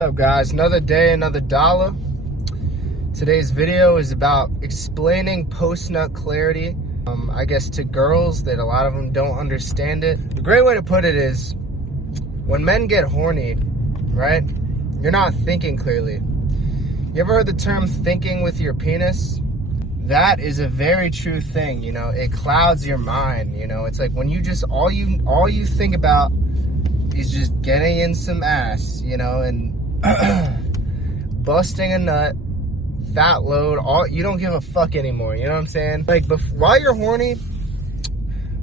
What's up, guys? Another day, another dollar. Today's video is about explaining post-nut clarity, I guess, to girls that a lot of them don't understand it. The great way to put it is, when men get horny, right, you're not thinking clearly. You ever heard the term thinking with your penis? That is a very true thing, you know. It clouds your mind, you know. It's like when you just, all you think about is just getting in some ass, you know, and busting a nut, fat load, you don't give a fuck anymore, you know what I'm saying? Like, while you're horny,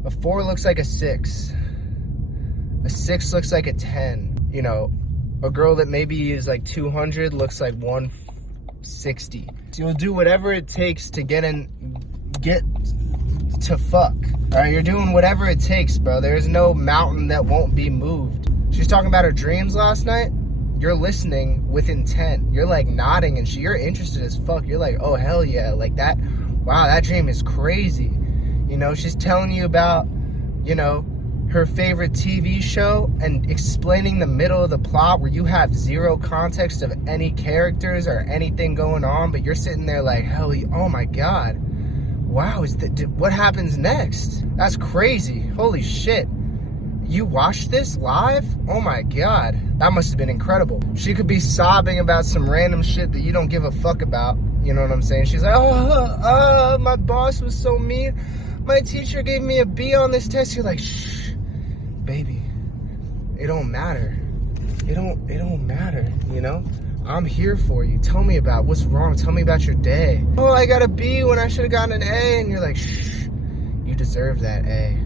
a 4 looks like a 6. A 6 looks like a 10. You know, a girl that maybe is like 200 looks like 160. So you'll do whatever it takes to get to fuck. All right, you're doing whatever it takes, bro. There's no mountain that won't be moved. She's talking about her dreams last night. You're listening with intent. You're like nodding and you're interested as fuck. You're like, oh, hell yeah. Like that. Wow, that dream is crazy. You know, she's telling you about, you know, her favorite TV show and explaining the middle of the plot where you have zero context of any characters or anything going on, but you're sitting there like, hell, oh my God. Wow, what happens next? That's crazy. Holy shit. You watched this live? Oh my God. That must have been incredible. She could be sobbing about some random shit that you don't give a fuck about. You know what I'm saying? She's like, oh, my boss was so mean. My teacher gave me a B on this test. You're like, shh, baby. It don't matter. It don't matter, you know? I'm here for you. Tell me about what's wrong. Tell me about your day. Oh, I got a B when I should have gotten an A. And you're like, shh, you deserve that A.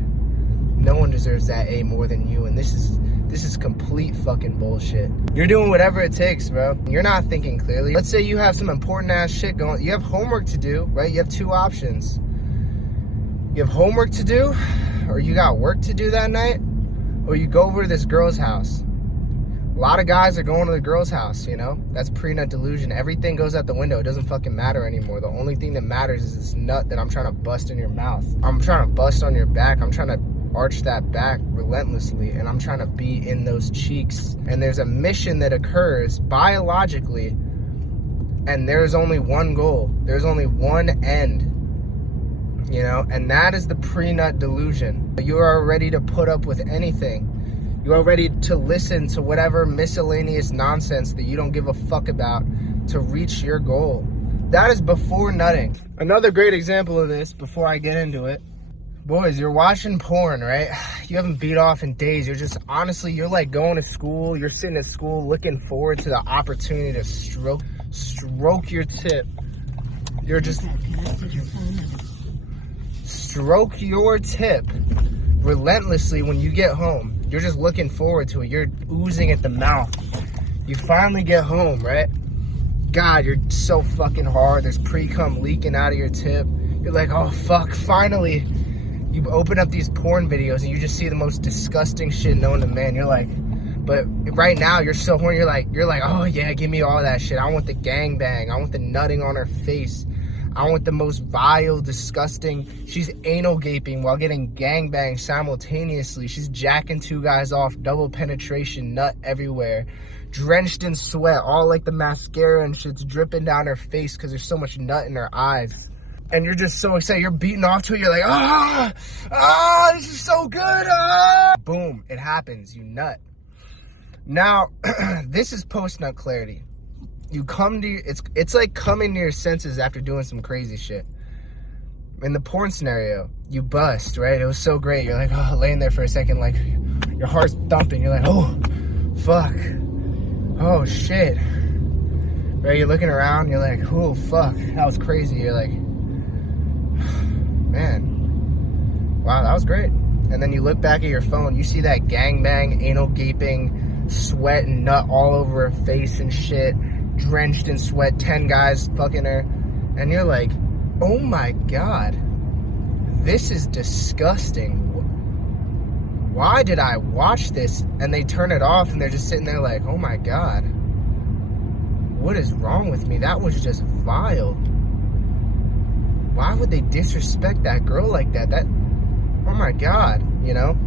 No one deserves that A more than you. And this is complete fucking bullshit. You're doing whatever it takes, bro. You're not thinking clearly. Let's say you have some important ass shit going. You have homework to do, right? You have two options. You have homework to do, or you got work to do that night, or you go over to this girl's house. A lot of guys are going to the girl's house, you know? That's pre-nut delusion. Everything goes out the window. It doesn't fucking matter anymore. The only thing that matters is this nut that I'm trying to bust in your mouth. I'm trying to bust on your back. I'm trying to arch that back relentlessly, and I'm trying to be in those cheeks. And there's a mission that occurs biologically, and there's only one goal. There's only one end, you know? And that is the pre-nut delusion. You are ready to put up with anything. You are ready to listen to whatever miscellaneous nonsense that you don't give a fuck about to reach your goal. That is before nutting. Another great example of this, before I get into it, boys, you're watching porn, right? You haven't beat off in days. You're just, honestly, you're like going to school. You're sitting at school looking forward to the opportunity to stroke your tip. You're just, stroke your tip relentlessly when you get home. You're just looking forward to it. You're oozing at the mouth. You finally get home, right? God, you're so fucking hard. There's pre-cum leaking out of your tip. You're like, oh, fuck, finally. You open up these porn videos and you just see the most disgusting shit known to man. You're like, but right now you're so horny. You're like, oh yeah, give me all that shit. I want the gangbang. I want the nutting on her face. I want the most vile, disgusting. She's anal gaping while getting gangbanged simultaneously. She's jacking two guys off, double penetration, nut everywhere, drenched in sweat, all like the mascara and shit's dripping down her face because there's so much nut in her eyes. And you're just so excited. You're beating off to it. You're like, this is so good. Boom, it happens. You nut. Now, this is post-nut clarity. You come to, it's like coming to your senses after doing some crazy shit. In the porn scenario, you bust, right? It was so great. You're like, laying there for a second, like your heart's thumping. You're like, oh, fuck. Oh, shit. Right? You're looking around. You're like, oh, fuck. That was crazy. You're like, man, wow, that was great. And then you look back at your phone. You see that gangbang, anal gaping, sweat and nut all over her face and shit. Drenched in sweat, 10 guys fucking her, and you're like, oh my God, this is disgusting. Why did I watch this? And they turn it off and they're just sitting there like, oh my God, what is wrong with me? That was just vile. Why would they disrespect that girl like that? Oh my God, you know?